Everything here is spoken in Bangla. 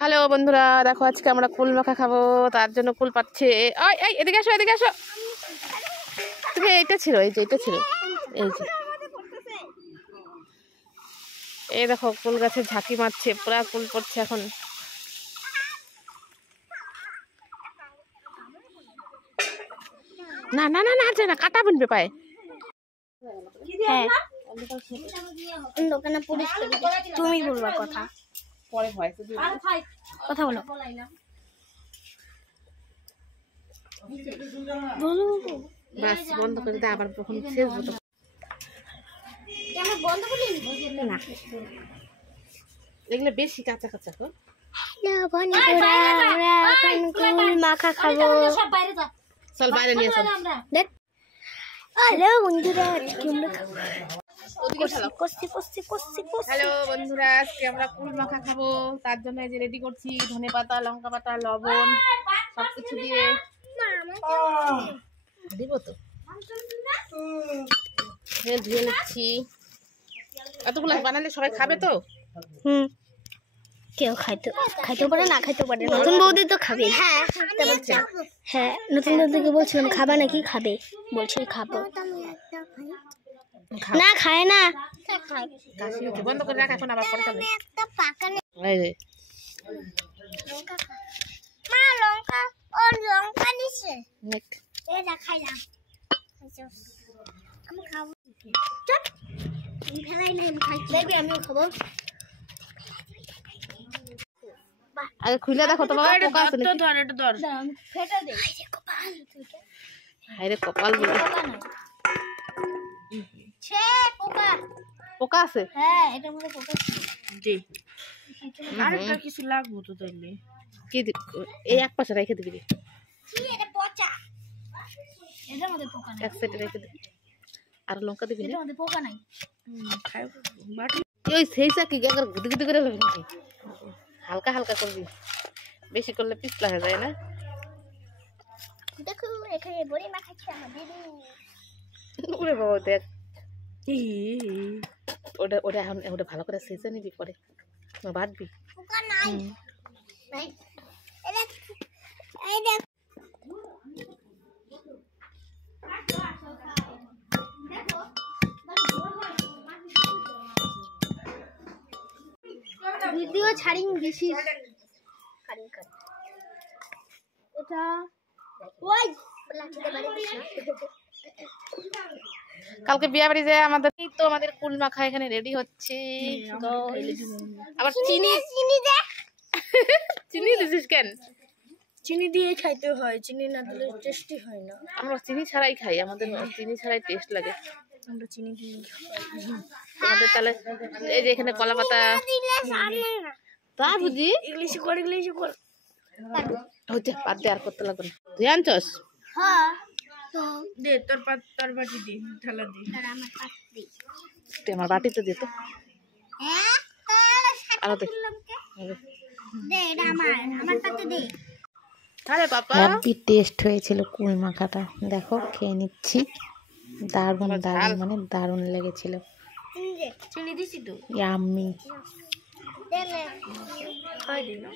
হ্যালো বন্ধুরা, দেখো আজকে আমরা কুল মাখা খাবো, তার জন্য কুল পাচ্ছে। এই এদিকে আসো, এদিকে আসো। তুমি এইটা ছিল, এই যে এটা ছিল, এই যে এই দেখো কুল গাছে ঝাঁকি মারছে, পুরা কুল পড়ছে এখন। না না না না না, কাটা বুনবে পায়ে। হ্যাঁ, দোকানে পরিষ্কার তুমি বলবা কথা, পরে ভয় কথা বলো, বলো বাস বন্ধ করে দে, আবার কখন শেষ হতো বন্ধ করলি না। এগুলো বেশি কাঁচা কাঁচা তো। কুল মাখা খাবো, চল বাইরে নিয়ে চল। দেখ হ্যালো বন্ধুরা, হ্যালো বন্ধুরা, আজকে আমরা কুল মাখা খাবো, তার জন্য এই যে রেডি করছি ধনে পাতা, লঙ্কা পাতা, লবণ সবকিছু দিয়ে দিব তো। ধুয়ে নিচ্ছি। এতগুলো বানালে সবাই খাবে তো? কেউ খাইতেও পারে, না খাইতেও পারে। নতুন বৌদি তো খাবে। হ্যাঁ হ্যাঁ, নতুন বৌদিকে বলছিলাম খাবা নাকি, খাবে, বলছে খাবো। না খায় না, বন্ধ করে রাখ, এখন আবার পরে খাবে। লঙ্কা নিছে, এটা খাইলাম, আমি খাবো। ফেলাই নাই, আমি খাই, দেখবি আমিও খাবো। আগে খুলে দেখো তো বাবা, পোকা আছে নাকি? ফেটে দে। হায় রে কপাল বলে, ছে পোকা, পোকা আছে। হ্যাঁ এটার মধ্যে পোকা আছে। জি, আরেকটা কিছু লাগবো তো তাইলে। কি এই এক পাশে রেখে দিবি, কি এটা পচা, এটার মধ্যে পোকা নাই, এক সাইডে রেখে দিবি। আর লঙ্কা দিবি না, এটার মধ্যে পোকা নাই। ওই সেইটা কি একবার গুদি গুদি করে লবি নাকি? হালকা হালকা করবি, বেশি করলে পিছলা হয়ে যায় না। দেখো এখানে বড়ি মাখাচ্ছে আমার দিদি। ওরে বাবা, দেখ ওটা ওটা এখন ওটা ভালো করে সেজে নিবি, পরে বাঁধবি। পোকা নাই, নাই এটা এই দেখ, ভিডিও ছাড়িং বেশি এটা ওই লাঠিতে বাড়ি দিছ। কালকে বিয়া বাড়ি যায় আমাদের, এই তো আমাদের কুল মাখা এখানে রেডি হচ্ছে। আবার চিনি দে, চিনি দিছিস কেন? চিনি দিয়ে খাইতে হয়, চিনি না দিলে টেস্টি হয় না। আমরা চিনি ছাড়াই খাই, আমাদের চিনি ছাড়াই টেস্ট লাগে। আমরা চিনি দিয়ে আমাদের তাহলে এই যে এখানে কলা পাতা তা বুঝি ইংলিশ কর হচ্ছে, বাদ দে, আর করতে লাগবে না। তুই আনছস? হ্যাঁ তো দে, তোর বাটি দে, থালা দে। আর আমার পাত দি, তুই আমার বাটিতে দে তো। হ্যাঁ তাহলে আরো দে, দে, এটা আমার পাতে দে। আরে বাবা, হ্যাপি টেস্ট হয়েছিল কুল মাখাটা, দেখো খেয়ে নিচ্ছি। দারুণ দারুণ, মানে দারুণ লেগেছিল। চিনি দিছি তো, ইয়াম্মি। দে লে, খাই দে না।